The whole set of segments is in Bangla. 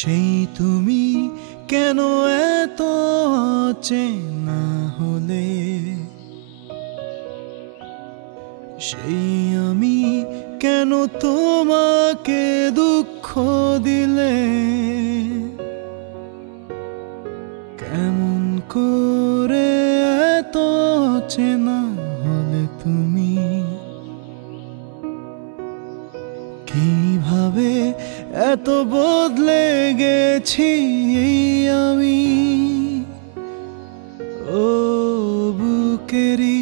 সেই তুমি কেন এত অচেনা হলে, সেই আমি কেন তোমাকে দুঃখ দিলে, কেমন করে এত অচেনা হলে তুমি, কিভাবে এত বদলে গেছি আমি। ও বুকেরই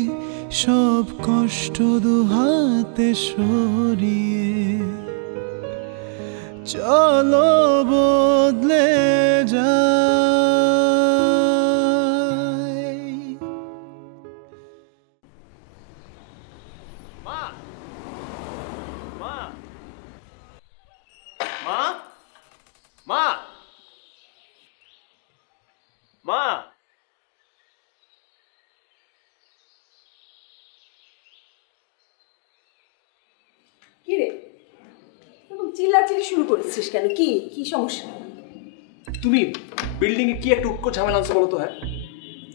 সব কষ্ট দুহাতে সরিয়ে চলো বদলে যাই। মা মা মা মা মা কি রে, এরকম চিল্লাচিল্লি শুরু করেছিস কেন? কি কি সমস্যা? তুমি বিল্ডিং এ কি একটা উটকো ঝামেলা আছে বলো তো? হ্যাঁ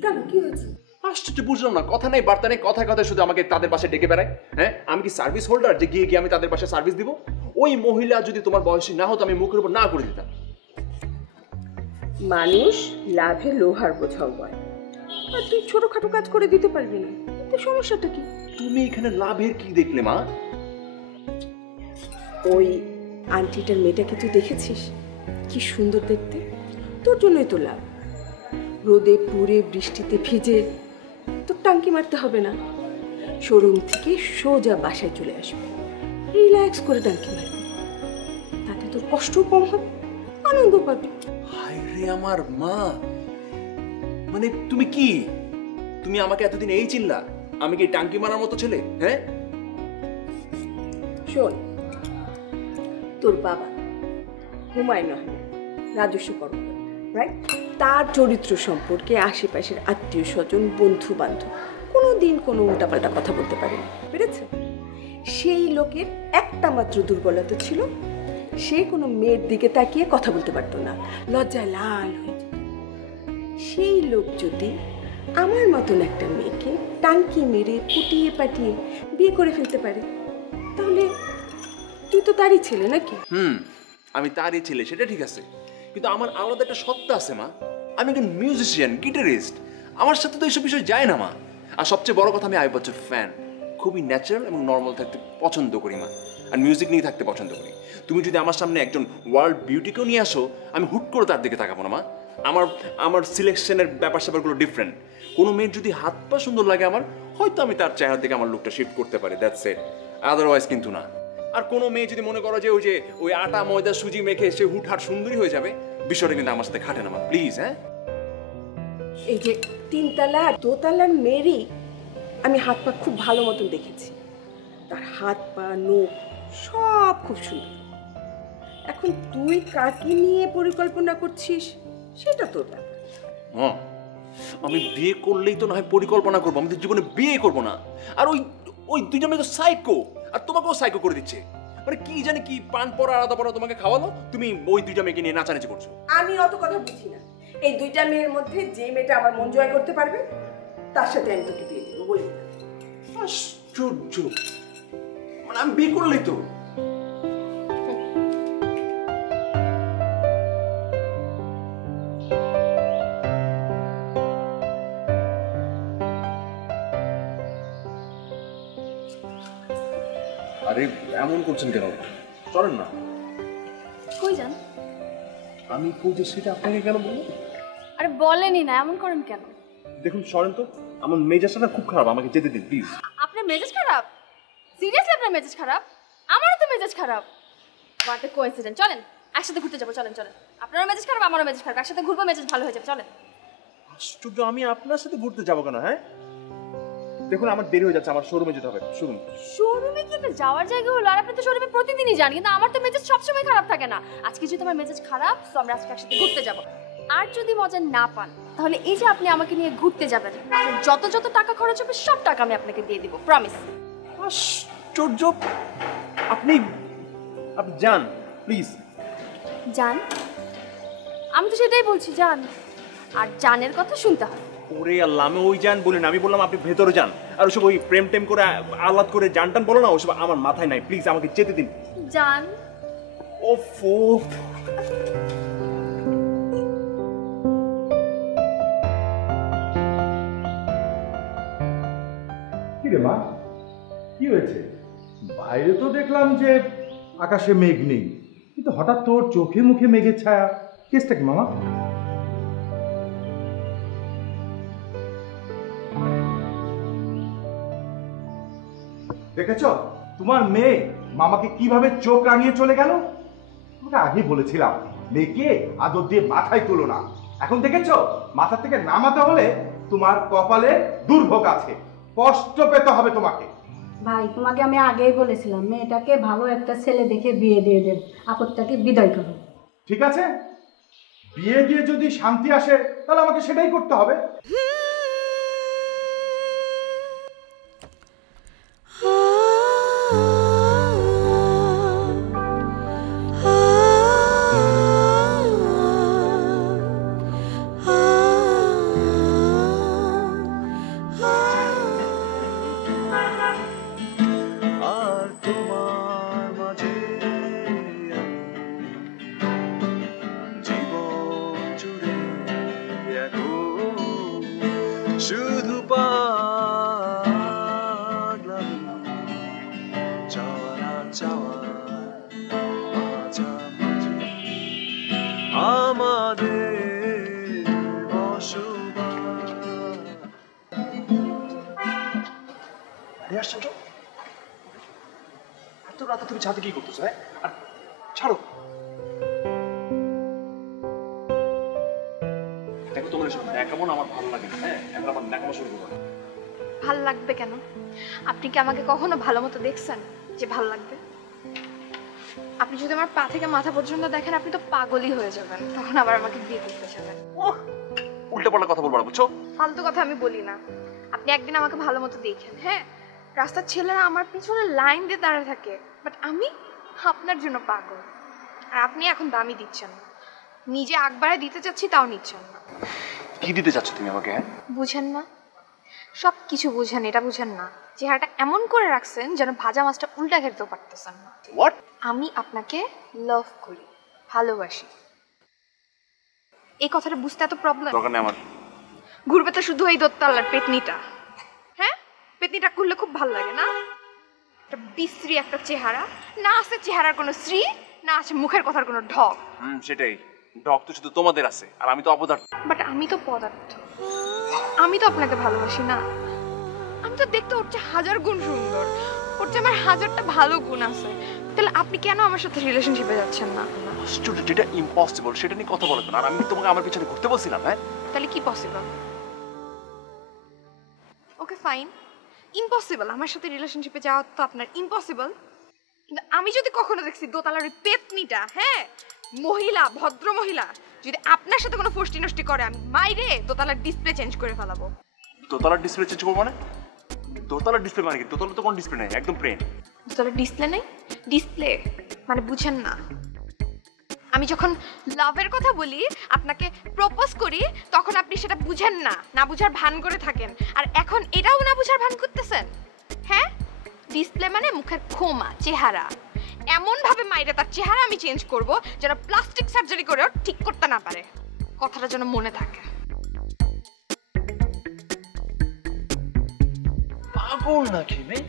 কেন, কি হয়েছে? আশ্চর্য, বুঝলাম না। কথা নেই বার্তা নেই, কথায় কথায় শুধু আমাকে তাদের বাসায় ডেকে বেড়ায়। হ্যাঁ, আমি কি সার্ভিস হোল্ডার যে গিয়ে গিয়ে আমি তাদের বাসায় সার্ভিস দিব? ওই মহিলা যদি তোমার বয়সী না হতো আমি মুখের উপর না করে দিতাম। মানুষ লাভে লোহার বোঝাও বয়, আর তুই ছোটখাটো কাজ করে দিতে পারবি না, তো সমস্যাটা কি? তুমি এখানে লাভের কি দেখলে মা? ওই আন্টিটার মেয়েটাকে তুই দেখেছিস? কি সুন্দর দেখতে, তোর জন্যই তো লাভ। রোদে পুড়ে বৃষ্টিতে ভিজে তোর টাঙ্কি মারতে হবে না, শোরুম থেকে সোজা বাসায় চলে আসবে, রিল্যাক্স করে টাঙ্কি মারবে, তাতে তোর কষ্টও কম হবে, আনন্দ পাবি। হায় রে আমার মা, মানে তুমি কি, তুমি আমাকে এতদিন এই চিল্লা, আমি কি টাঙ্কি মারার মতো ছেলে? হ্যাঁ শোন, তোর বাবা হুমায়ুন আহমেদ রাজস্ব কর্মকর্তা, রাইট? তার চরিত্র সম্পর্কে আশেপাশের আত্মীয় স্বজন বন্ধু বান্ধব কোনোদিন কোনো উল্টাপাল্টা কথা বলতে পারেনি, পেরেছে? সেই লোকের একটা মাত্র দুর্বলতা ছিল, সে কোনো মেয়ের দিকে তাকিয়ে কথা বলতে পারতো না, লজ্জায় লাল হয়ে যেত। সেই লোক যদি আমার মতন একটা মেয়েকে টাঙ্কি মেরে কুটিয়ে পাঠিয়ে বিয়ে করে ফেলতে পারে, তাহলে তুই তো তারই ছেলে নাকি? আমি তারই ছেলে, সেটা ঠিক আছে, কিন্তু আমার আলাদা একটা সত্তা আছে মা। আমি একজন মিউজিশিয়ান, গিটারিস্ট, আমার সাথে তো এইসব বিষয় যায় না মা। আর সবচেয়ে বড় কথা, আমি আইয়ুব বাচ্চুর ফ্যান, খুবই ন্যাচারাল এবং নর্মাল থাকতে পছন্দ করি মা, আর মিউজিক নিয়ে থাকতে পছন্দ করি। তুমি যদি আমার সামনে একজন ওয়ার্ল্ড বিউটিকেও নিয়ে আসো, আমি হুট করে তার দিকে তাকাবো না মা। আমার সিলেকশনের ব্যাপার স্যাপারগুলো ডিফারেন্ট। কোনো মেয়ের যদি হাত পা সুন্দর লাগে আমার, হয়তো আমি তার চেহারা থেকে আমার লুকটা শিফট করতে পারি, দ্যাটস ইট, আদারওয়াইজ কিন্তু না। আর কোনো মেয়ে যদি মনে করো যে ওই আটা ময়দা সুজি মেখে সে হুটহাট সুন্দরী হয়ে যাবে, বিষয়টা কিন্তু আমার সাথে খাটে না মা, প্লিজ। হ্যাঁ, এই যে তিনতলা দোতলার মেয়েরই আমি হাত পা খুব ভালো মতন দেখেছি, তার হাত পা নখ সব খুব সুন্দর। এখন তুই কাকে নিয়ে পরিকল্পনা করছিস সেটা তোর ব্যাপার। মা, আমি বিয়ে করলেই তো না হয় পরিকল্পনা করবো, আমি তো জীবনে বিয়ে করবো না। আর ওই দুইটা মেয়ে তো সাইকো, আর তোমাকেও সাইকো করে দিচ্ছে। মানে কি জানি কি পান পড়া আলাদা পড়া তোমাকে খাওয়ালো, তুমি ওই দুইটা মেয়েকে নিয়ে নাচানাচি করছো। আমি অত কথা বুঝি না, এই দুইটা মেয়ের মধ্যে যে মেয়েটা আমার মন জয় করতে পারবে তার সাথে আমি তোকে বিয়ে দেবো বলি। আশ্চর্য, মানে আমি বিয়ে করলেই তো। আরে এমন করছেন কেন? চলেন না। কই যান? আমি কই যে সেটা আপনাকে কেন বলবো? আরে বলেনই না, এমন করেন কেন? দেখুন সরেন তো, আমার মেজাজটা খুব খারাপ, আমাকে যেতে দিন প্লিজ। আপনার মেজাজ খারাপ? সিরিয়াসলি আপনার মেজাজ খারাপ? আমারও তো মেজাজ খারাপ। What a coincident. চলেন একসাথে ঘুরতে যাবো, চলেন চলেন। আপনারও মেজাজ খারাপ, আমারও মেজাজ খারাপ, একসাথে ঘুরবো, মেজাজ ভালো হয়ে যাবে, চলেন। আশ্চর্য, আমি আপনার সাথে ঘুরতে যাবো কেন? হ্যাঁ দেখুন আমার দেরি হয়ে যাচ্ছে, আমার শোরুমে যেতে হবে। শোরুমে কি একটা যাওয়ার জায়গা হলো? আর আপনি তো শোরুমে প্রতিদিনই যান, কিন্তু আমার তো মেজাজ সবসময় খারাপ থাকে না। আজকে যদি আমার মেজাজ খারাপ, তো আমরা আজকে একসাথে ঘুরতে যাবো। আর যদি মজা না পান, তাহলে এই যে আপনি আমাকে নিয়ে ঘুরতে যাবেন, যত যত টাকা খরচ হবে সব টাকা আমি আপনাকে দিয়ে দিব, প্রমিস। আশ্চর্য, আপনি যান প্লিজ। যান? আমি তো সেটাই বলছি জান, আর জানের কথা শুনতে হয়। ওরে আল্লাহ, আমি ওই জান বলি না, আমি বললাম আপনি ভেতরে যান। আর ওসব ওই প্রেম টেম করে আহ্লাদ করে জান টান বলো না, ওসব আমার মাথায় নাই। প্লিজ আমাকে যেতে দিন। জান ওফো, কি রে মা, কি হয়েছে? বাইরে তো দেখলাম যে আকাশে মেঘ নেই, কিন্তু হঠাৎ তোর চোখে মুখে মেঘের ছায়া, কেসটা কি মামা? দেখেছ তোমার মেয়ে মামাকে কিভাবে চোখ রাঙিয়ে চলে গেল? তোমাকে আগে বলেছিলাম মেয়েকে আদর দিয়ে মাথায় তুলো না। এখন দেখেছো মাথা থেকে নামাতে হলে তোমার কপালে দুর্ভোগ আছে, কষ্ট পেতে হবে তোমাকে। ভাই তোমাকে আমি আগেই বলেছিলাম মেয়েটাকে ভালো একটা ছেলে দেখে বিয়ে দিয়ে দেব, আপদটাকে বিদায় করো। ঠিক আছে, বিয়ে দিয়ে যদি শান্তি আসে তাহলে আমাকে সেটাই করতে হবে। আর তোমার মাঝে জীবন জুড়ে এখন শুধু পাগলাম চাওয়া চাওয়ার মাঝামাঝি আমাদের বসবাস। আরে আশ্চর্য, এত রাতে তুমি ছাদে কি করতেছো? হ্যাঁ, আর ছাড়ো। দেখো তোমার এসব ন্যাকামো আমার ভালো লাগে না। হ্যাঁ, এখন আমার ন্যাকামো শুরু করো। ভাল লাগবে কেন? আপনি কি আমাকে কখনো ভালো মতো দেখছেন যে ভাল লাগবে? আপনি যদি আমার পা থেকে মাথা পর্যন্ত দেখেন আপনি তো পাগলই হয়ে যাবেন, তখন আবার আমাকে বিয়ে করতে যাবেন। উল্টা পাল্টা কথা বলবো না, বুঝছো? ফালতু কথা আমি বলি না। আপনি একদিন আমাকে ভালো মতো দেখেন, হ্যাঁ, রাস্তার ছেলেরা আমার পিছনে লাইন দিয়ে দাঁড়িয়ে থাকে, বাট আমি আপনার জন্য পাগল। আর আপনি এখন দামই দিচ্ছেন না, নিজে আগবারে দিতে চাচ্ছি তাও নিচ্ছেন না। কি দিতে চাচ্ছ তুমি আমাকে? হ্যাঁ, বুঝেন না, সব কিছু বুঝেন, এটা বুঝেন না চেহারাটা এমন করে রাখছেন যেন ভাজা মাছটা উল্টা খেতেও পারতেছেন না। হোয়াট? আমি আপনাকে লাভ করি, ভালোবাসি। এই কথাটা বুঝতে এত প্রবলেম? দরকার নেই আমার। ঘুরবে তো শুধু এই দোতলার পেতনিটা। হ্যাঁ, পেতনিটা করলে খুব ভালো লাগে না? একটা বিশ্রী একটা চেহারা, না আছে চেহারার কোনো শ্রী, না আছে মুখের কথার কোনো ঢক। সেটাই, ডক তো শুধু তোমাদের আছে, আর আমি তো অপদার্থ। বাট আমি তো পদার্থ, আমি তো আপনাকে ভালোবাসি না। আমি তো দেখতে ওর চেয়ে হাজার গুণ সুন্দর, ওর চেয়ে আমার হাজারটা ভালো গুণ আছে। তাহলে আপনি কেন আমার সাথে রিলেশনশিপে যাচ্ছেন না? স্টুডেন্ট, যেটা ইম্পসিবল সেটা নিয়ে কথা বলো না। আর আমি তোমাকে আমার পিছনে ঘুরতে বলছিলাম। হ্যাঁ, তাহলে কি পসিবল? Okay fine, impossible. আমার সাথে রিলেশনশিপে যাওয়া তো আপনার ইম্পসিবল। কিন্তু আমি যদি কখনো দেখছি দোতলার ওই পেতনিটা, হ্যাঁ, মহিলা, ভদ্র মহিলা, যদি আপনার সাথে কোনো ফষ্টি নষ্টি করে, আমি মাইরে দোতলার ডিসপ্লে চেঞ্জ করে ফেলাবো। দোতলার ডিসপ্লে চেঞ্জ করবো মানে? দোতলার ডিসপ্লে মানে কি? দোতলা তো কোনো ডিসপ্লে নেই, একদম প্লেন। দোতলার ডিসপ্লে নেই? ডিসপ্লে মানে বুঝেন না। আমি যখন লাভের কথা বলি, আপনাকে প্রপোজ করি, তখন আপনি সেটা বুঝেন না, না বুঝার ভান করে থাকেন। আর এখন এটাও না বুঝার ভান করতেছেন। হ্যাঁ, ডিসপ্লে মানে মুখের খোমা, চেহারা। এমন ভাবে মাইরে তার চেহারা আমি চেঞ্জ করব যেন প্লাস্টিক সার্জারি করেও ঠিক করতে না পারে। কথাটা যেন মনে থাকে। পাগল নাকি মেয়ে?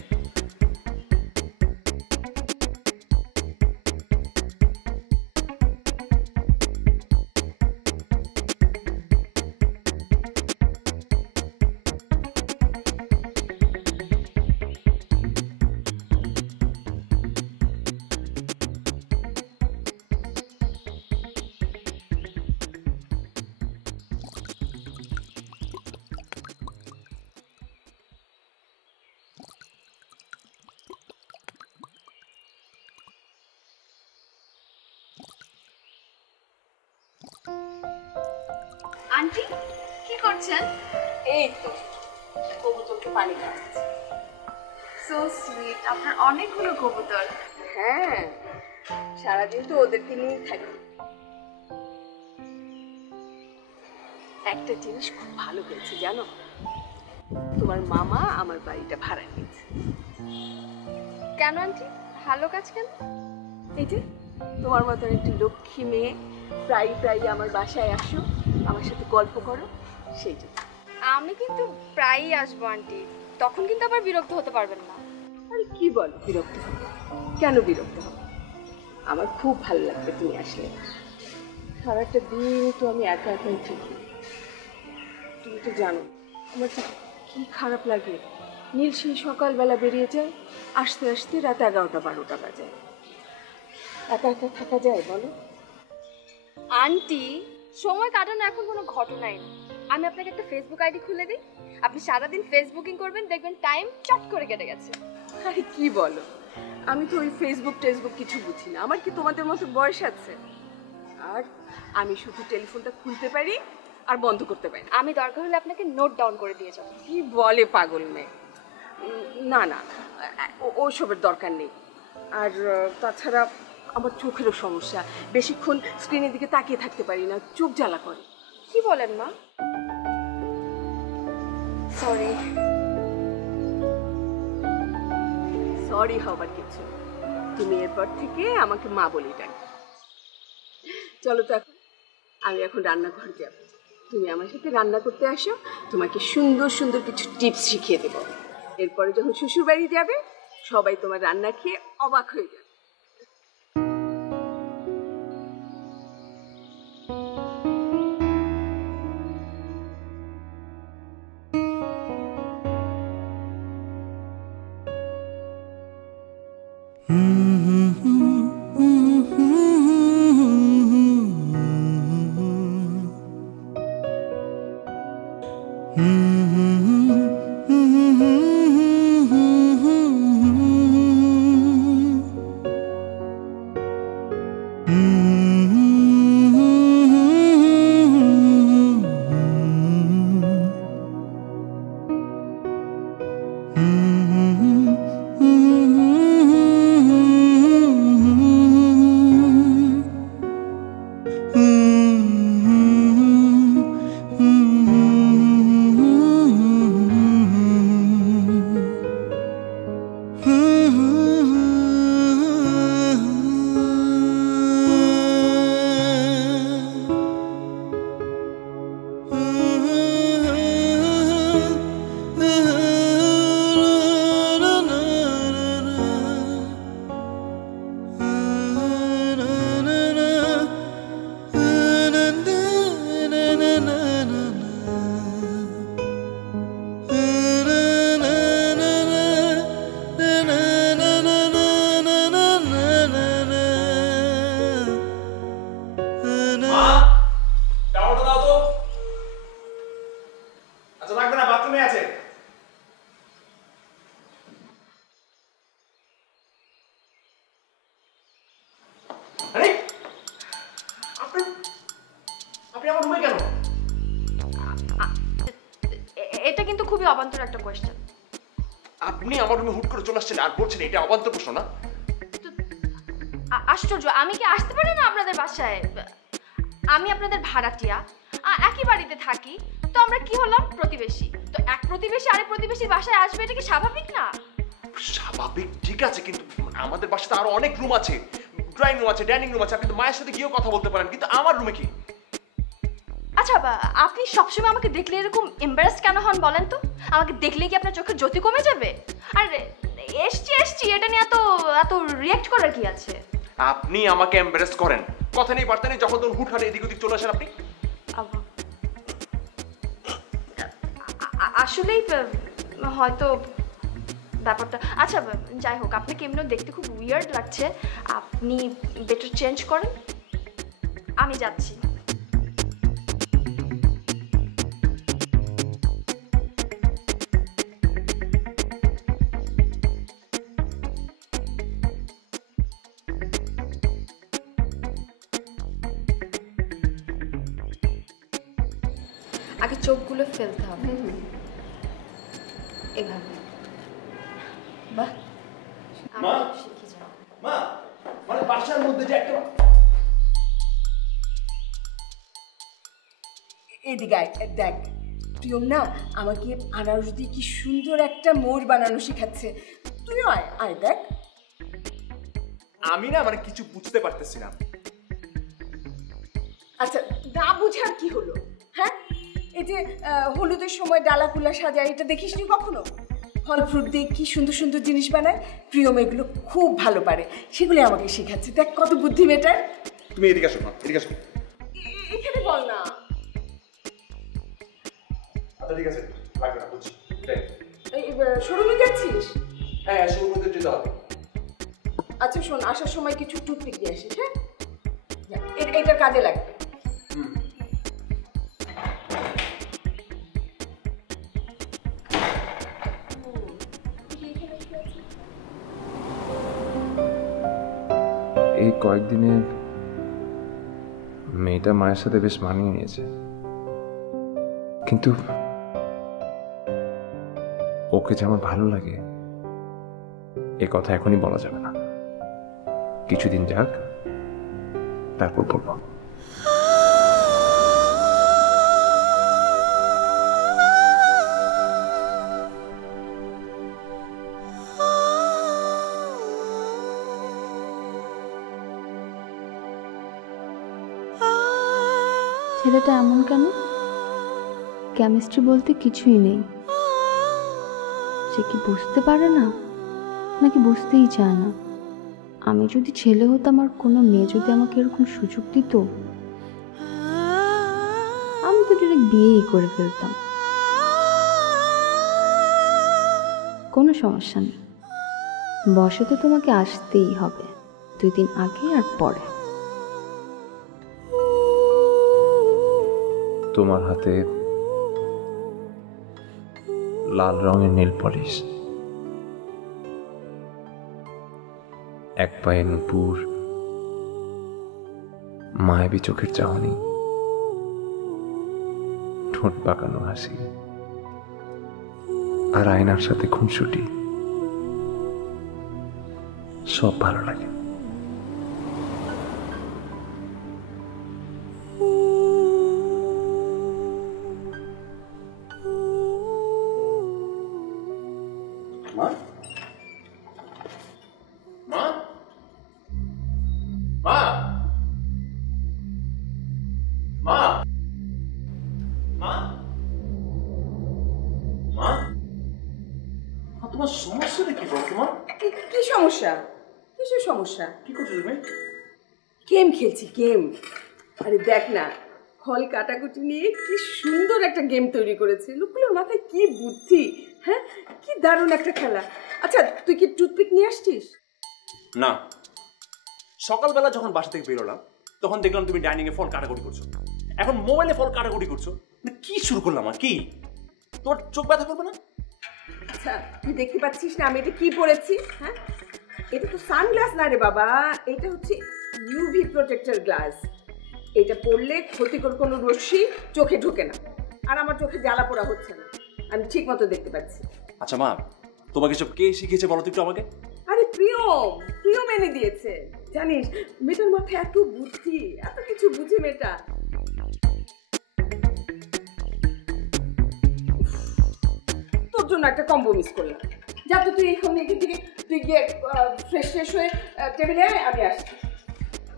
আন্টি কি করছেন? এই তো কবুতরকে পানি খাওয়াচ্ছি। সো সুইট, আপনার অনেকগুলো কবুতর। হ্যাঁ, সারাদিন তো ওদেরকে নিয়েই থাকি। একটা জিনিস খুব ভালো হয়েছে জানো, তোমার মামা আমার বাড়িটা ভাড়া নিয়েছে। কেন আন্টি, ভালো কাজ কেন? এই যে তোমার মতন একটি লক্ষ্মী মেয়ে প্রায় প্রায় আমার বাসায় আসো, আমার সাথে গল্প করো, সেই জন্য। আমি কিন্তু প্রায়ই আসবো আন্টি, তখন কিন্তু আবার বিরক্ত হতে পারবেন না। আরে কি বলো বিরক্ত হবে? কেন বিরক্ত হবে? আমার খুব ভালো লাগবে তুমি আসলে। সারাটা দিন তো আমি একা একাই থাকি, তুমি তো জানো আমার যে কি খারাপ লাগে। নীল সেই সকালবেলা বেরিয়ে যায়, আসতে আসতে রাত 11টা-12টা বাজে। একা একা থাকা যায় বলো? আন্টি, সময় কাটানো এখন কোনো ঘটনাই না। আমি আপনাকে একটা ফেসবুক আইডি খুলে দিই, আপনি সারাদিন ফেসবুকিং করবেন, দেখবেন টাইম চট করে কেটে গেছে। আরে কি বলো, আমি তো ওই ফেসবুক টেসবুক কিছু বুঝি না। আমার কি তোমাদের মতো বয়স আছে? আর আমি শুধু টেলিফোনটা খুলতে পারি আর বন্ধ করতে পারি। আমি দরকার হলে আপনাকে নোট ডাউন করে দিয়ে যাবো। কি বলে পাগল মেয়ে! না না, ওসবের দরকার নেই। আর তাছাড়া আমার চোখেরও সমস্যা, বেশিক্ষণ স্ক্রিনের দিকে তাকিয়ে থাকতে পারি না, চোখ জ্বালা করে। কি বলেন মা? সরি। সরি হবার কিছু নেই। তুমি এরপর থেকে আমাকে মা বলেই ডাকবে। চলো তো এখন, আমি এখন রান্নাঘরে যাব। তুমি আমার সাথে রান্না করতে আসো, তোমাকে সুন্দর সুন্দর কিছু টিপস শিখিয়ে দেবো। এরপরে যখন শ্বশুর বাড়ি যাবে, সবাই তোমার রান্না খেয়ে অবাক হয়ে যাবে। এটা কিন্তু খুবই অবান্তর একটা কোয়েশ্চেন। আপনি আমার রুমে হুট করে চলে আসছেন আর বলছেন এটা অবান্তর প্রশ্ন না? আশ্চর্য, আমি কি আসতে পারি না আপনাদের বাসায়? আমি আপনাদের ভাড়াটিয়া, একই বাড়িতে থাকি, তো আমরা কি হলাম? প্রতিবেশী। তো এক প্রতিবেশী আরেক প্রতিবেশীর বাসায় আসবে, এটা কি স্বাভাবিক না? স্বাভাবিক ঠিক আছে, কিন্তু আমাদের বাসাতে আরো অনেক রুম আছে, ড্রয়িং রুম আছে, ডাইনিং রুম আছে, আপনি তো মায়ের সাথে গিয়েও কথা বলতে পারেন, কিন্তু আমার রুমে কি? আচ্ছা, আপনি সবসময় আমাকে দেখলে এরকম এম্বারাসড কেন হন বলেন তো? আমাকে দেখলেই কি আপনার চোখের জ্যোতি কমে যাবে? আর এসছি এটা নিয়ে এত রিঅ্যাক্ট করার কি আছে? আপনি আমাকে এম্বারেস করেন, কথা নেই বার্তা নেই, যখন তখন হুট হাটে এদিক ওদিক চলে আসেন আপনি। আসলেই হয়তো ব্যাপারটা, আচ্ছা যাই হোক, আপনাকে এমনিও দেখতে খুব উইয়ার্ড লাগছে, আপনি বেটার চেঞ্জ করেন, আমি যাচ্ছি। আগে চোখগুলো ফেলতে হবে এভাবে। বাহ, মা, মা, মানে বাসার মধ্যে যে একটা এদিকে আয়, দেখ প্রিয়ম না আমাকে আনারস দিয়ে কি সুন্দর একটা মোর বানানো শেখাচ্ছে। তুইও আয় আয় দেখ। আমি না মানে কিছু বুঝতে পারতেছি না। আচ্ছা না বুঝার কি হলো? হ্যাঁ এই যে হলুদের সময় ডালাকুলা সাজায়, এটা দেখিসনি কখনো? ফল ফ্রুট দিয়ে কি সুন্দর সুন্দর জিনিস বানায়। প্রিয়ম এগুলো খুব ভালো পারে, সেগুলো আমাকে শেখাচ্ছে। দেখ কত বুদ্ধি মেটার। তুমি এদিকে আসো না, এদিকে আসো। এখানে বল না। আচ্ছা ঠিক আছে, লাগবে না, বুঝছি। এই শোরুমে যাচ্ছিস? হ্যাঁ শোরুমে যেতে হবে। আচ্ছা শোন, আসার সময় কিছু টুথপিক দিয়ে আসিস। হ্যাঁ এটার কাজে লাগবে। এই কয়েকদিনে মেয়েটা মায়ের সাথে বেশ মানিয়ে নিয়েছে, কিন্তু ওকে যে আমার ভালো লাগে এ কথা এখনই বলা যাবে না। কিছুদিন যাক, তারপর বলবো। ছেলেটা এমন কেন? কেমিস্ট্রি বলতে কিছুই নেই। সে কি বুঝতে পারে না, নাকি বুঝতেই চায় না? আমি যদি ছেলে হতাম আর কোনো মেয়ে যদি আমাকে এরকম সুযোগ দিত, আমি তো ডিরেক্ট বিয়েই করে ফেলতাম। কোনো সমস্যা নেই, বসে তো তোমাকে আসতেই হবে, 2 দিন আগে আর পরে। তোমার হাতে লাল রঙের নীল পলিশ, এক পায়ে নুপুর, মায়াবী চোখের চাহনি, ঠোঁট পাকানো হাসি, আর আয়নার সাথে খুনসুটি, সব ভালো লাগে। মা মা মা মা মা মা, তোমার সমস্যাটা কি বল? তোমার কি সমস্যা? কিসের সমস্যা? কি করছো তুমি? গেম খেলছি, গেম। আরে দেখ না, ফল কাটাকুটি নিয়ে কি সুন্দর একটা গেম তৈরি করেছে। লোকগুলোর মাথায় কি বুদ্ধি! হ্যাঁ কি দারুণ একটা খেলা। আচ্ছা তুই কি টুথপিক নিয়ে আসছিস? না, সকালবেলা যখন বাসা থেকে বেরোলাম তখন দেখলাম তুমি ডাইনিং এ ফল কাটাকুটি করছো, এখন মোবাইলে ফল কাটাকুটি করছো। কি শুরু করলাম আর কি? তোমার চোখ ব্যথা করবে না? আচ্ছা তুই দেখতে পাচ্ছিস না আমি এটা কি পরেছি? হ্যাঁ এটা তো সানগ্লাস না রে বাবা, এটা হচ্ছে ইউভি প্রোটেক্টর গ্লাস। এটা পরলে ক্ষতিকর কোনো রশ্মি চোখে ঢোকে না, আর আমার চোখে জ্বালা পোড়া হচ্ছে না, আমি ঠিক মতো দেখতে পাচ্ছি। আচ্ছা মা, তোমাকে সব কে শিখিয়েছে বলো তো একটু আমাকে? আরে প্রিয়ম এনে দিয়েছে। জানিস মেয়েটার মাথায় এত বুদ্ধি, এত কিছু বুঝে মেয়েটা। তোর জন্য একটা কম্বো মিস করলাম। যা তো তুই এখন এখান থেকে তুই গিয়ে ফ্রেশ হয়ে টেবিলে আয়, আমি আসছি।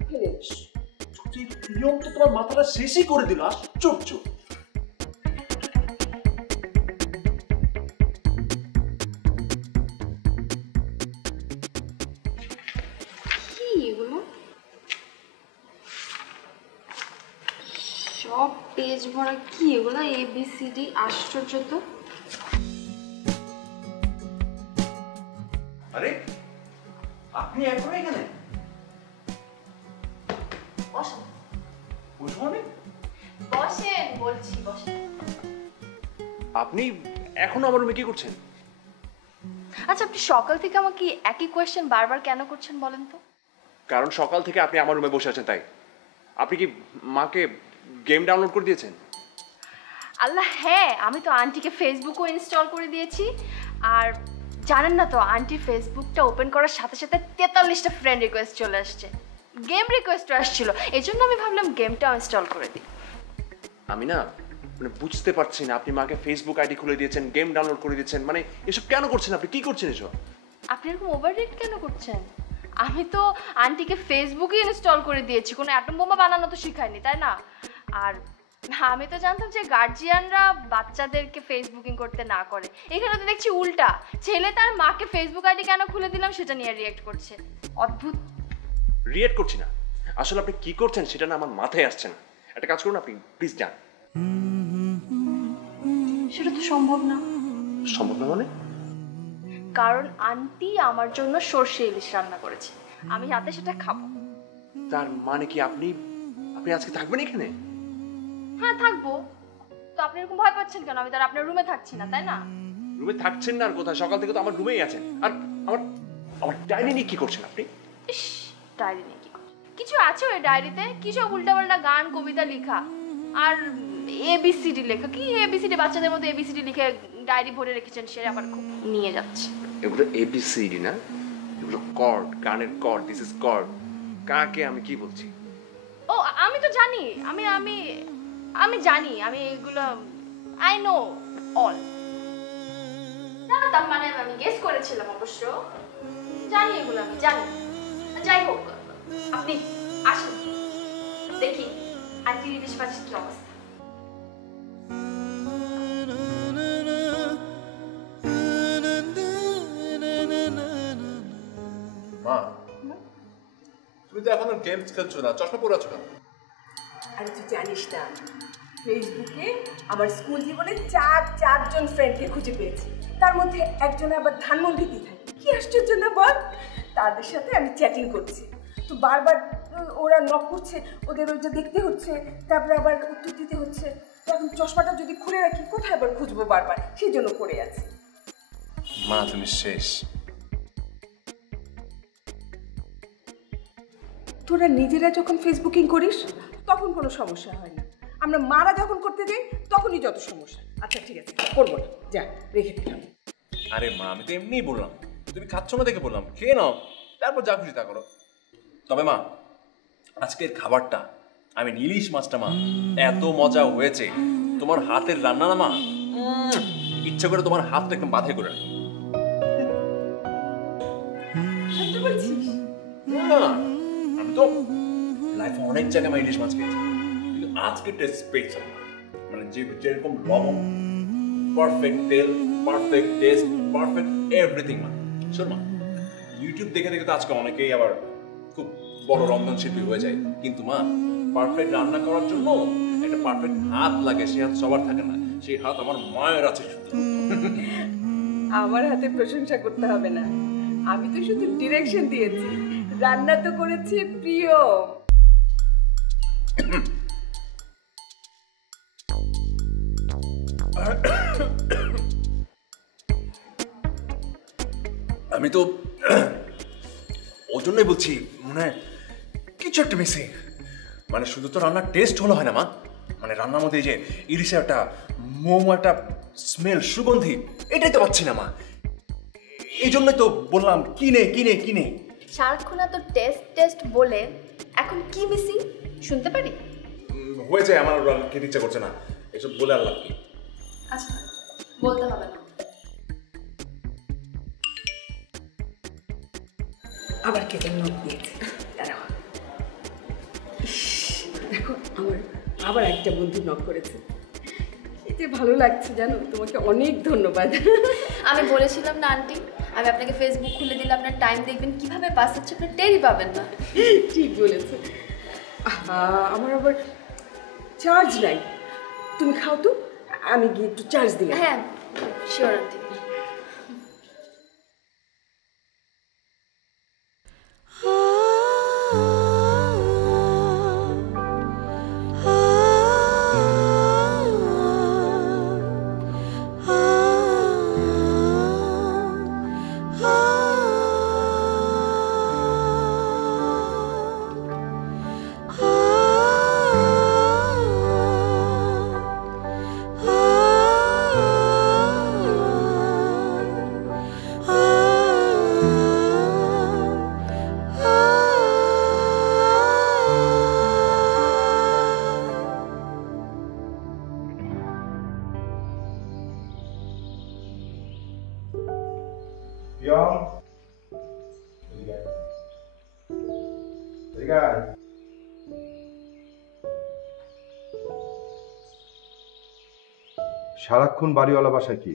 ফেলে দিস। প্রিয়ম তো তোমার মাথাটা শেষই করে দিল, আশ্চর্য। কি এগুলো? সব পেজ ভরা কি এগুলো? ABCD, আশ্চর্য তো। আরে আপনি এখনো এখানে? বসেন বুঝবো মানে? বসেন বলছি, বসেন। আপনি এখনো আমার রুমে কি করছেন? আচ্ছা আপনি সকাল থেকে আমাকে একই কোয়েশ্চেন বারবার কেন করছেন বলেন তো? কারণ সকাল থেকে আপনি আমার রুমে বসে আছেন তাই। আপনি কি মাকে গেম ডাউনলোড করে দিয়েছেন? আল্লাহ হ্যাঁ, আমি তো আন্টিকে ফেসবুকও ইনস্টল করে দিয়েছি। আর জানেন না তো, আন্টি ফেসবুকটা ওপেন করার সাথে সাথে 43টা ফ্রেন্ড রিকোয়েস্ট চলে আসছে, গেম রিকোয়েস্টও আসছিল। এই জন্য আমি ভাবলাম গেমটাও ইনস্টল করে দিই। আমি না মানে বুঝতে পারছি না, আপনি মাকে ফেসবুক আইডি খুলে দিয়েছেন, গেম ডাউনলোড করে দিয়েছেন, মানে এসব কেন করছেন? আপনি কি করছেন এসব? আপনি এরকম ওভাররেট কেন করছেন? আমি তো আন্টিকে ফেসবুকে ইনস্টল করে দিয়েছি, কোনো অ্যাটম বোমা বানানো তো শিখাইনি, তাই না? আর আমি তো জানতাম যে গার্জিয়ানরা বাচ্চাদেরকে ফেসবুকিং করতে না করে। এখানে তো দেখছি উল্টা, ছেলে তার মাকে ফেসবুক আইডি কেন খুলে দিলাম সেটা নিয়ে রিয়েক্ট করছে। অদ্ভুত। রিয়েক্ট করছি না, আসলে আপনি কি করছেন সেটা না আমার মাথায় আসছে না। একটা কাজ করুন, আপনি প্লিজ যান। সেটা তো সম্ভব না। সম্ভব না মানে? কারণ আন্টি আমার জন্য সর্ষে ইলিশ রান্না করেছে, আমি রাতে সেটা খাবো। তার মানে কি আপনি আজকে থাকবেন এখানে? হ্যাঁ থাকবো। তো আপনি এরকম ভয় পাচ্ছেন কেন? আমি তো আর আপনার রুমে থাকছি না, তাই না? রুমে থাকছেন না আর কোথায়? সকাল থেকে তো আমার রুমেই আছেন। আর আমার ডায়েরি নিয়ে কি করছেন আপনি? ইস, ডায়েরি নিয়ে কি করছেন? কিছু আছে ওই ডায়েরিতে? কি সব উল্টাপাল্টা গান কবিতা লেখা আর এবিসিডি লেখা। কি এবিসিডি? বাচ্চাদের মধ্যে এবিসিডি লিখে ডায়েরি ভরে রেখেছেন, সে আবার খুব নিয়ে যাচ্ছে। এগুলো এবিসিডি না, এগুলো কর্ড, গানের কর্ড। This is cord. কাকে আমি কি বলছি? ও আমি তো জানি, আমি আমি আমি জানি, আমি এগুলো আই নো অল। না তার মানে আমি গেস করেছিলাম, অবশ্য জানি এগুলো, আমি জানি। যাই হোক, আপনি আসুন দেখি আন্টি ইলিশ মাছের কি অবস্থা। মা, তুমি তো এখন গেমস খেলছো না, চশমা পরে আছো কেন? আরে তুই জানিস না, ফেসবুকে আমার স্কুল জীবনে চারজন ফ্রেন্ডকে খুঁজে পেয়েছি। তার মধ্যে একজনে আবার ধানমন্ডিতেই থাকে। কি আশ্চর্য না বল? তাদের সাথে আমি চ্যাটিং করছি, তো বারবার ওরা নক করছে, ওদের ওইটা দেখতে হচ্ছে, তারপরে আবার উত্তর দিতে হচ্ছে। তো এখন চশমাটা যদি খুলে রাখি, কোথায় আবার খুঁজবো বারবার, সেই জন্য পড়ে আছি। মা তুমি শেষ। তোরা নিজেরা যখন ফেসবুকিং করিস তখন কোনো সমস্যা হয় না, আমরা মারা যখন করতে যাই তখনই যত সমস্যা। আচ্ছা ঠিক আছে, করবো না, যা রেখে দিলাম। আরে মা, আমি তো এমনিই বললাম, তুমি খাচ্ছ না দেখে বললাম, খেয়ে নাও, তারপর যা খুশি তা করো। তবে মা, আজকের খাবারটা, আমি ইলিশ মাছটা মা, এত মজা হয়েছে। তোমার হাতের রান্না না মা, ইচ্ছা করে তোমার হাতটা একদম বাঁধাই করে রাখি। সত্যি বলছিস? না, আমি তো লাইফে অনেক জায়গায় আমার ইলিশ মাছ খেয়েছি, কিন্তু আজকে টেস্ট পেয়েছি। মানে যেরকম লবণ, পারফেক্ট তেল, পারফেক্ট টেস্ট, পারফেক্ট এভরিথিং মা। শোন মা, ইউটিউব দেখে দেখে তো আজকে অনেকেই আবার খুব বড় রন্ধনশিল্পী হয়ে যায়, কিন্তু মা পারফেক্ট রান্না করার জন্য একটা পারফেক্ট হাত লাগে। সেই হাত সবার থাকে না, সেই হাত আমার মায়ের আছে শুধু। আমার হাতে প্রশংসা করতে হবে না, আমি তো শুধু ডিরেকশন দিয়েছি, রান্না তো করেছে প্রিয়। আমি তো ওই জন্যই বলছি, মনে হয় কিছু একটা মিসিং। মানে শুধু তো রান্নার টেস্ট হলো হয় না মা, মানে রান্নার মধ্যে এই যে ইলিশের একটা মোমো একটা স্মেল, সুগন্ধি, এটাই তো পাচ্ছি না মা। এই জন্যই তো বললাম কিনে কিনে কিনে। সারাক্ষণ এত টেস্ট টেস্ট বলে এখন কি মিসিং শুনতে পারি? হয়েছে, আমার খেতে ইচ্ছা করছে না, এসব বলে আর লাভ কি? আচ্ছা বলতে হবে না। আবার কে যেন নখ দিয়েছে, দাঁড়াও। দেখো আমার আবার একটা বন্ধু নখ করেছে, এতে ভালো লাগছে জানো। তোমাকে অনেক ধন্যবাদ। আমি বলেছিলাম না আন্টি, আমি আপনাকে ফেসবুক খুলে দিলে আপনার টাইম দেখবেন কিভাবে পাস হচ্ছে, আপনি টেরই পাবেন না। ঠিক বলেছো। আমার আবার চার্জ নাই, তুমি খাও তো, আমি গিয়ে একটু চার্জ দিই। হ্যাঁ শিওর আন্টি। সারাক্ষণ বাড়িওয়ালা বাসায় কি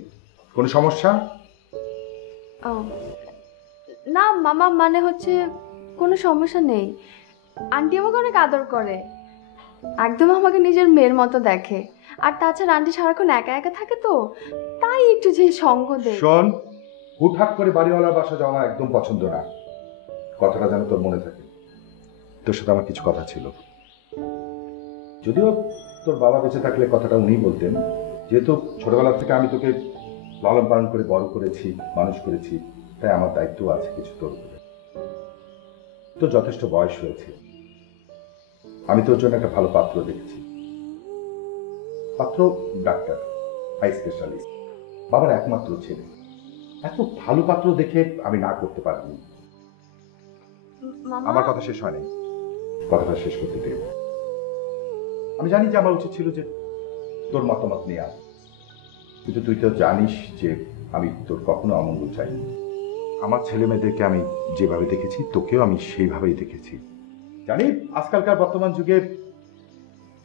কোনো সমস্যা? না মামা, মানে হচ্ছে কোনো সমস্যা নেই। আন্টি আমাকে অনেক আদর করে, একদম আমাকে নিজের মেয়ের মতো দেখে। আর তাছাড়া আন্টি সারাক্ষণ একা একা থাকে তো, তাই একটু যে সঙ্গ দেয়। শোন, হুটহাট করে বাড়িওয়ালার বাসা যাওয়া আমার একদম পছন্দ না। কথাটা যেন তোর মনে থাকে। তোর সাথে আমার কিছু কথা ছিল, যদিও তোর বাবা বেঁচে থাকলে কথাটা উনিই বলতেন। যেহেতু ছোটবেলা থেকে আমি তোকে লালন পালন করে বড় করেছি, মানুষ করেছি, তাই আমার দায়িত্ব আছে কিছু তোর উপরে। তোর যথেষ্ট বয়স হয়েছে, আমি তোর জন্য একটা ভালো পাত্র দেখেছি। পাত্র ডাক্তার, হাই স্পেশালিস্ট, বাবার একমাত্র ছেলে। এত ভালো পাত্র দেখে আমি না করতে পারিনি। আমার কথা শেষ হয়নি, কথাটা শেষ করতে দেব। আমি জানি যে আমার উচিত ছিল যে তোর মতামত নেওয়া, কিন্তু তুই তো জানিস যে আমি তোর কখনো অমঙ্গল চাইনি। আমার ছেলে মেয়েদেরকে আমি যেভাবে দেখেছি তোকেও আমি সেইভাবেই দেখেছি। জানি আজকালকার বর্তমান যুগে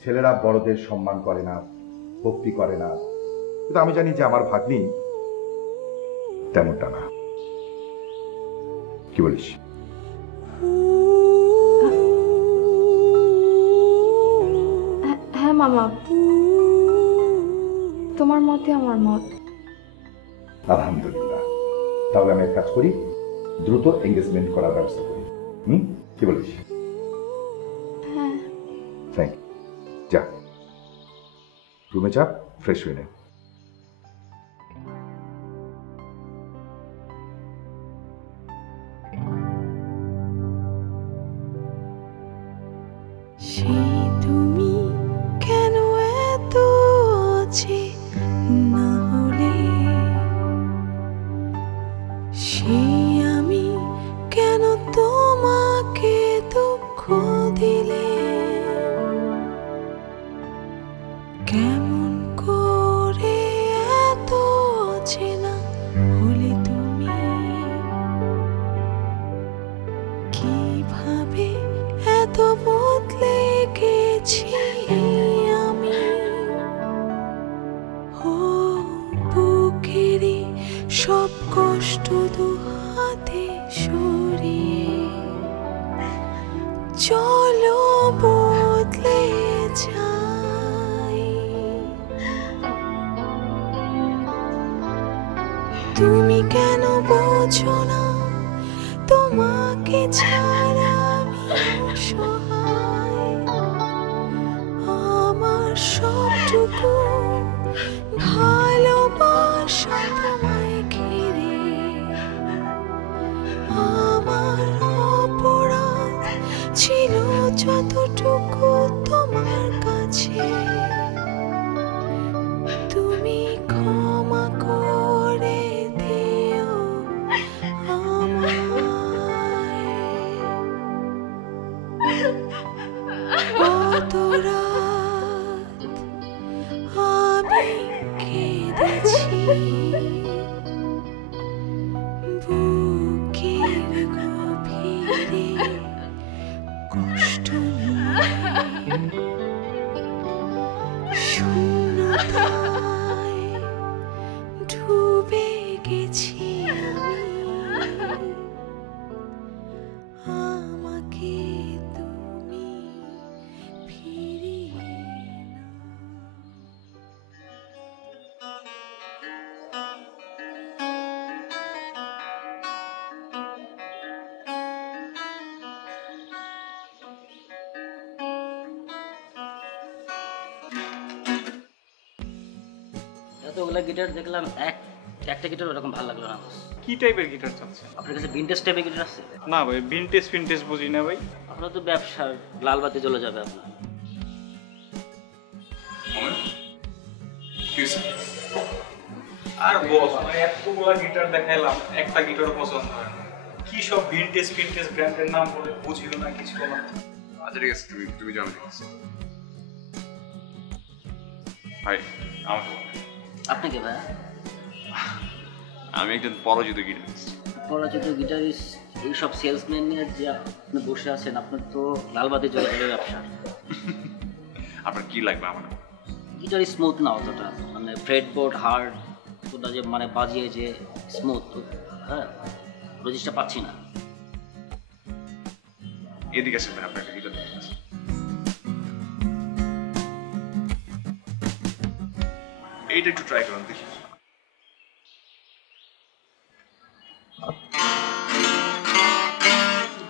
ছেলেরা বড়দের সম্মান করে না, ভক্তি করে না, কিন্তু আমি জানি যে আমার ভাগ্নি তেমনটা না। কি বলিস? হ্যাঁ মামা, তোমার মতে আমার মত। আলহামদুলিল্লাহ, তাহলে আমি এক কাজ করি, দ্রুত এঙ্গেজমেন্ট করার ব্যবস্থা করি। কি বলিস? হ্যাঁ। Thank you. যা রুমে যা, ফ্রেশ হয়ে নে। তুমি কেন এত আছে না হলে, সেই আমি কেন তোমাকে দুঃখ দিলে, কেমন করে এত আছে না হলে তুমি, কিভাবে এত বদলে গেছি আমি। ও বুকেরই সব কষ্ট দু হাতে সরিয়ে চলো বদলে যাই। তুমি কেন বোঝো না তোমাকে ছাড়া আমি অসহায়, আমার সবটুকু ভালোবাসা তোমায় ঘিরে, আমার অপরাধ ছিল যতটুকু তোমার কাছে, তুমি ক্ষমা করে দিও আমায়। কত রাত আমি কেঁদেছি, বুকের গভীরে কষ্ট নিয়ে, শূন্যতায় ডুবে গেছি আমি। আমাকে তুমি ফিরিয়ে এতগুলো গিটার দেখলাম, একটা গিটার ওরকম ভালো লাগলো না। কি টাইপের গিটার চাচ্ছেন? আপনার কাছে ভিনটেজ টাইপের গিটার আছে? না ভাই, ভিনটেজ বুঝি না ভাই। আপনার তো ব্যবসার লাল বাতি জ্বলে যাবে আপনার। আর বস, মানে এতগুলা গিটার দেখাইলাম, একটা গিটার পছন্দ হয় না। কি সব ভিনটেজ ব্র্যান্ডের নাম বলে বুঝিল না কিছু না। আচ্ছা ঠিক আছে, তুমি জানো ঠিক আছে। হাই, আমাকে আপনি কে ভাই? আমি একজন পরাজিত গিটারিস্ট। পরাজিত গিটারিস্ট এইসব সেলসম্যান নিয়ে যে আপনি বসে আছেন, আপনার তো লালবাতি জ্বলে যাবে ব্যবসা। আপনার কি লাগবে আমার? গিটার স্মুথ না অতটা, মানে ফ্রেড বোর্ড হার্ড ওটা যে মানে বাজিয়ে যে স্মুথ, হ্যাঁ ওই জিনিসটা পাচ্ছি না। এদিকে আসেন, আপনাকে গিটার দেখাচ্ছি। এইটা একটু ট্রাই করুন দেখি।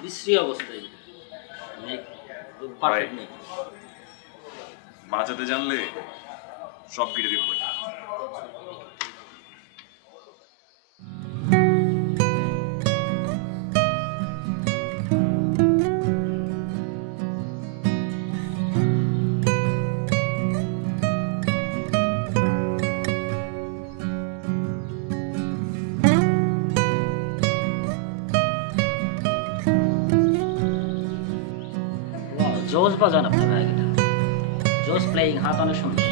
বিশ্রী অবস্থায় পারফেক্ট নেই। বাজাতে জানলে সব গিটারই হবে। জোস বাজান আপনার ভাই গিটার, জোস প্লেয়িং, হাত অনেক সুন্দর।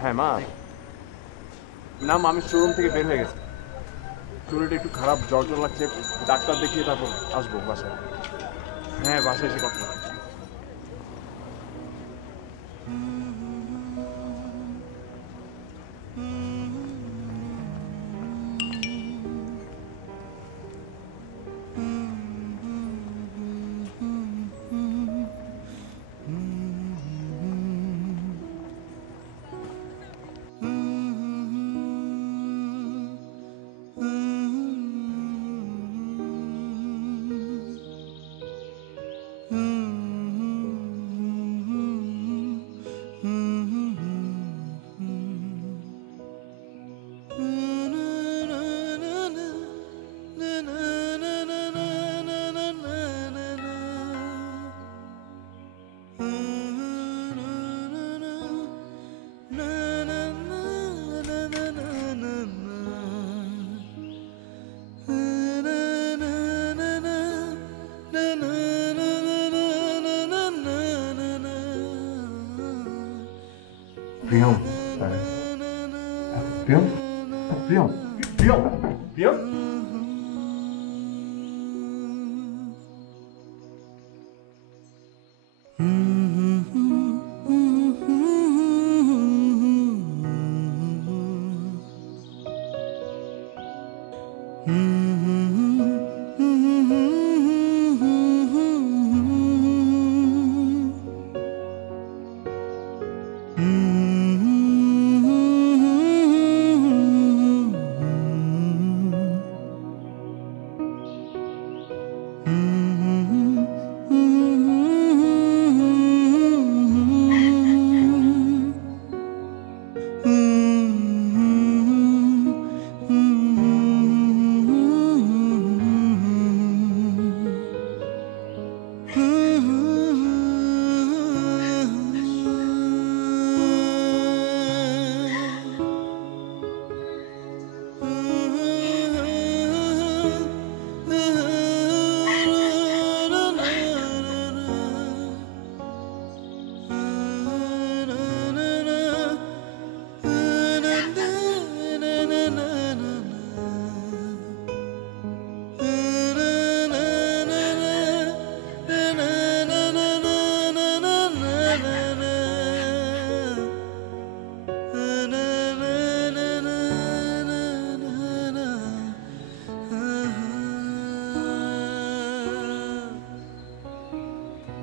হ্যাঁ মা, না মা, আমি শোরুম থেকে বের হয়ে গেছি। শরীরটা একটু খারাপ, জ্বর জ্বর লাগছে, ডাক্তার দেখিয়ে তারপর আসবো বাসায়। হ্যাঁ, বাসায় এসে কথা। প্রিয়ম, প্রিয়ম, প্রিয়ম, প্রিয়ম, প্রিয়ম।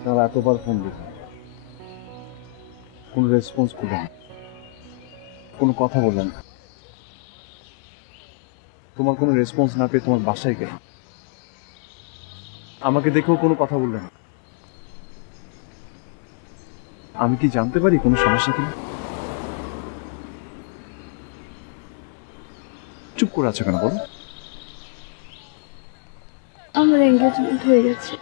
তারা এতবার ফোন দিল, কোনো রেসপন্স করলেন না, কোনো কথা বললেন না। তোমার কোনো রেসপন্স না পেয়ে তোমার বাসায় গেলাম, আমাকে দেখেও কোনো কথা বললেন না। আমি কি জানতে পারি কোনো সমস্যা কিনা? চুপ করে আছো কেন বলো? আমার এঙ্গেজমেন্ট হয়ে গেছে।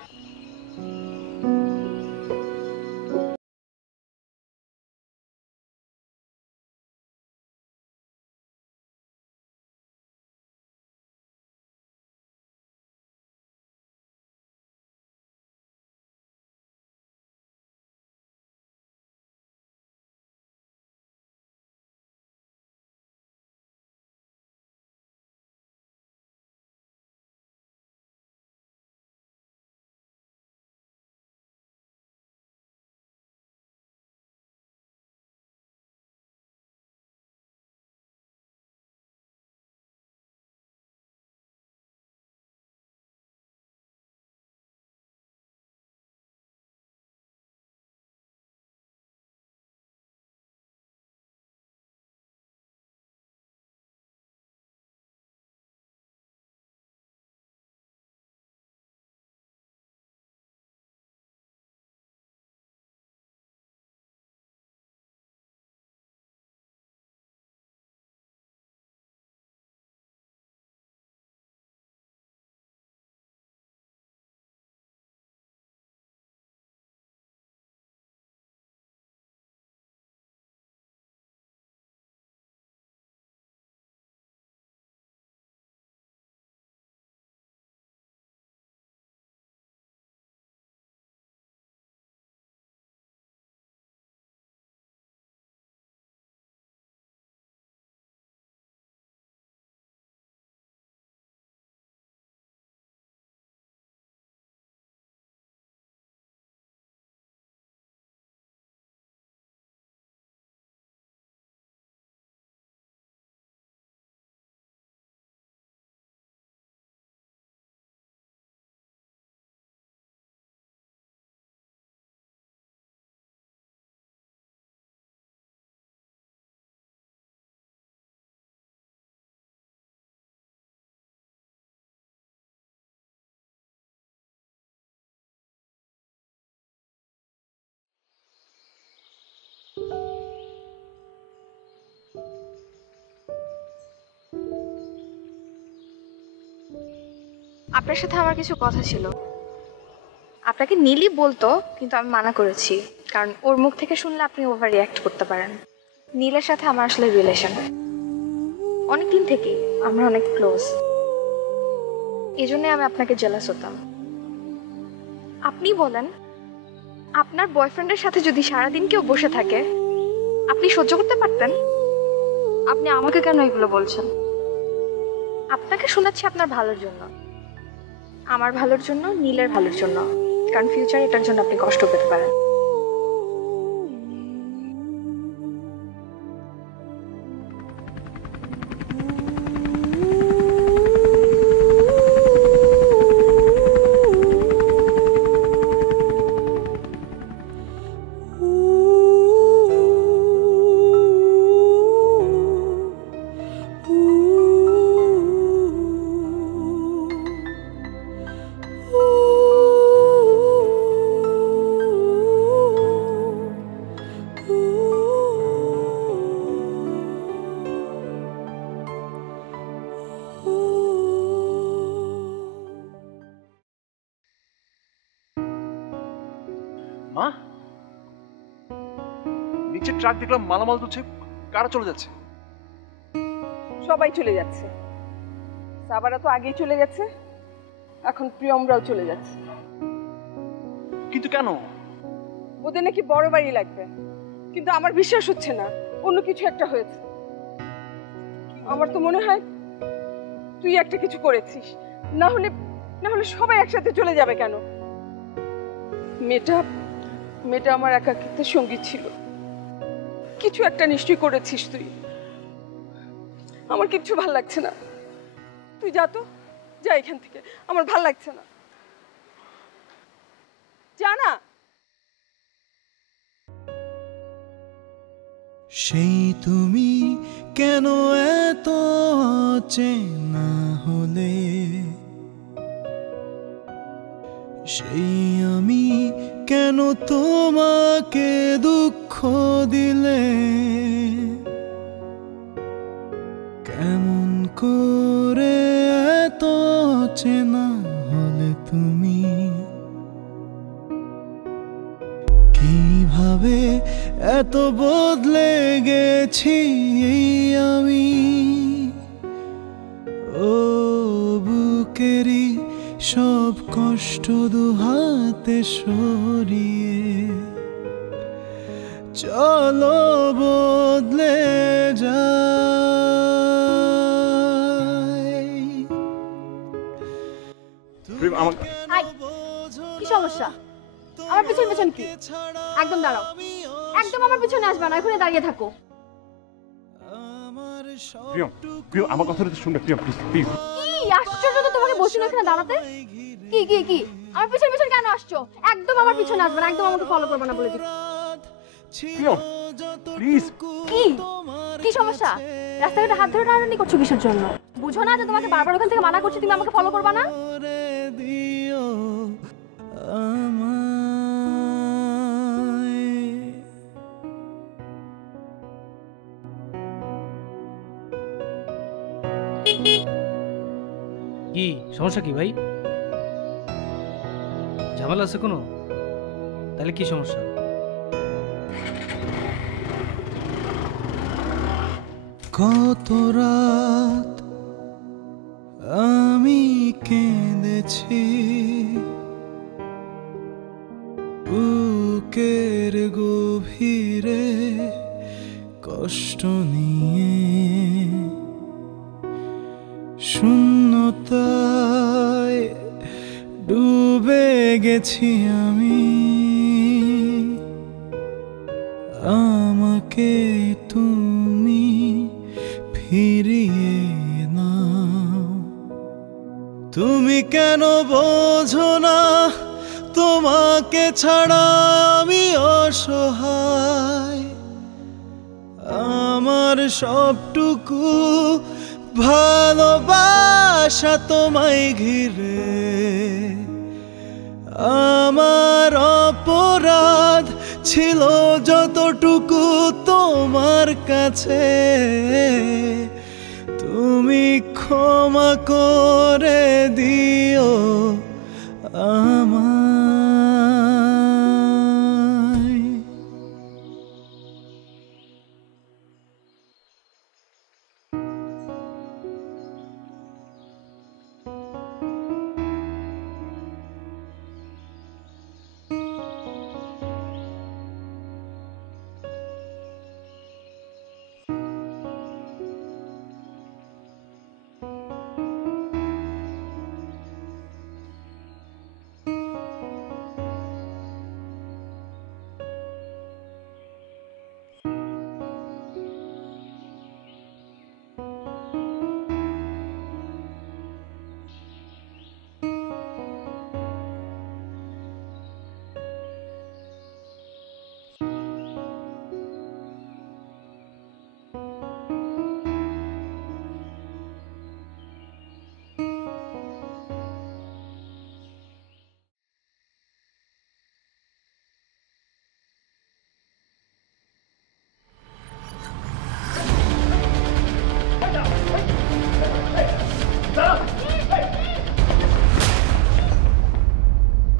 আপনার সাথে আমার কিছু কথা ছিল। আপনাকে নীলই বলতো, কিন্তু আমি মানা করেছি, কারণ ওর মুখ থেকে শুনলে আপনি ওভার রিঅ্যাক্ট করতে পারেন। নীলের সাথে আমার আসলে রিলেশন অনেকদিন থেকেই, আমরা অনেক ক্লোজ, এই জন্যই আমি আপনাকে জেলাস হতাম। আপনি বলেন, আপনার বয়ফ্রেন্ডের সাথে যদি সারাদিন কেউ বসে থাকে আপনি সহ্য করতে পারতেন? আপনি আমাকে কেন এগুলো বলছেন? আপনাকে শোনাচ্ছি আপনার ভালোর জন্য, আমার ভালোর জন্য, নীলের ভালোর জন্য, কারণ ফিউচারে এটার জন্য আপনি কষ্ট পেতে পারেন। মা, নিচে ট্রাক দেখলাম মালামাল তুলছে, কারা চলে যাচ্ছে? সবাই চলে যাচ্ছে। সাবারা তো আগেই চলে গেছে, এখন প্রিয়মরাও চলে যাচ্ছে। কিন্তু কেন? ওদের নাকি বড় বাড়ি লাগবে, কিন্তু আমার বিশ্বাস হচ্ছে না, অন্য কিছু একটা হয়েছে। আমার তো মনে হয় তুই একটা কিছু করেছিস, না হলে সবাই একসাথে চলে যাবে কেন? মেয়েটা আমার একাকিত্বের সঙ্গী ছিল, কিছু একটা নিশ্চয়ই করেছিস তুই। আমার কিচ্ছু ভাল লাগছে না, তুই যা তো, যা এখান থেকে, আমার ভাল লাগছে না, যা না। সেই তুমি কেন এত চেনা হলে, সেই আমি কেন তোমাকে দুঃখ দিলে, কেমন করে এত চেনা হলে তুমি, কিভাবে এত বদলে গেছি আমি, ও বুকেরই সব কষ্ট দুহাতে সরিয়ে চলো বদলে যাই। কি সমস্যা? আমার পিছন পিছন কি? একদম দাঁড়াও, একদম আমার পিছনে আসবে না, এখানে দাঁড়িয়ে থাকো। প্রিয়ম, প্রিয়ম আমার কথাটা তো শুনবে প্রিয়ম, প্লিজ। কি আশ্চর্য তো তোমাকে বসে না এখানে দাঁড়াতে। কি কি কি আমার পিছন পিছন কেন আসছো? একদম আমার পিছনে আসবে না, একদম আমাকে ফলো করবে না বলে দিচ্ছি। প্রিয়ম প্লিজ। কি কি সমস্যা? রাস্তাঘাটে হাত ধরে টানাটানি করছো কিসের জন্য? বুঝো না যে তোমাকে বারবার ওখান থেকে মানা করছি তুমি আমাকে ফলো করবা না? কি সমস্যা? কি ভাই, ঝামেলা আছে কোনো? তাহলে কি সমস্যা? কত রাত আমি কেঁদেছি বুকের গভীরে কষ্ট নিয়ে, শূন্যতায় ডুবে গেছি আমি, আমাকে তুমি ফিরিয়ে নাও। তুমি কেন বোঝো না তোমাকে ছাড়া আমি অসহায়, আমার সবটুকু ভালোবাসা তোমায় ঘিরে, আমার অপরাধ ছিল যতটুকু তোমার কাছে, তুমি ক্ষমা করে দিও আমায়।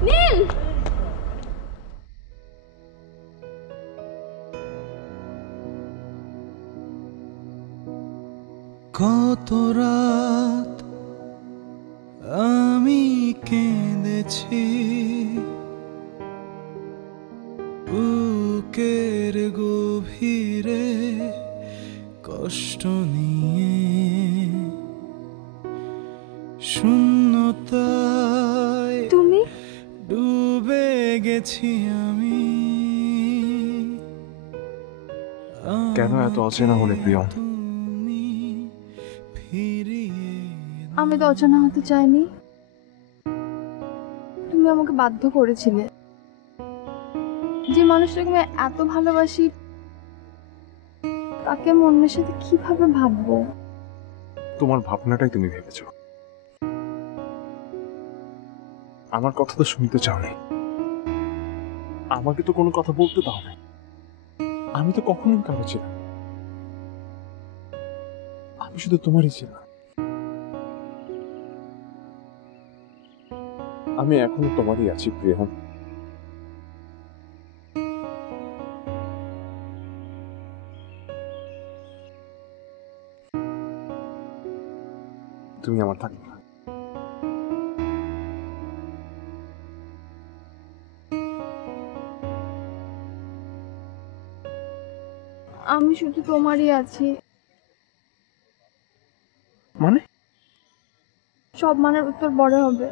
নীল, কত রাত আমি কেঁদেছি বুকের গভীরে কষ্ট নিয়ে, শূন্যতায় তুমি ডুবে গেছি আমি। কেন এত অচেনা হলে প্রিয়ম? আমি তো অচেনা হতে চাইনি, তুমি আমাকে বাধ্য করেছিলে। যে মানুষটাকে আমি এত ভালোবাসি তাকে মনের সাথে কিভাবে ভাববো? তোমার ভাবনাটাই তুমি ভেবেছো, আমার কথা তো শুনতে চাও না। আমাকে তো কোনো কথা বলতে দাও না। আমি তো কখনোই কারো ছিলাম, আমি শুধু তোমারই ছিলাম। আমি এখনো তোমারই আছি প্রিয়ম। তুমি আমার থাকবে না। আমি শুধু তোমারই আছি। মানে? সব মানের উত্তর বড় হবে।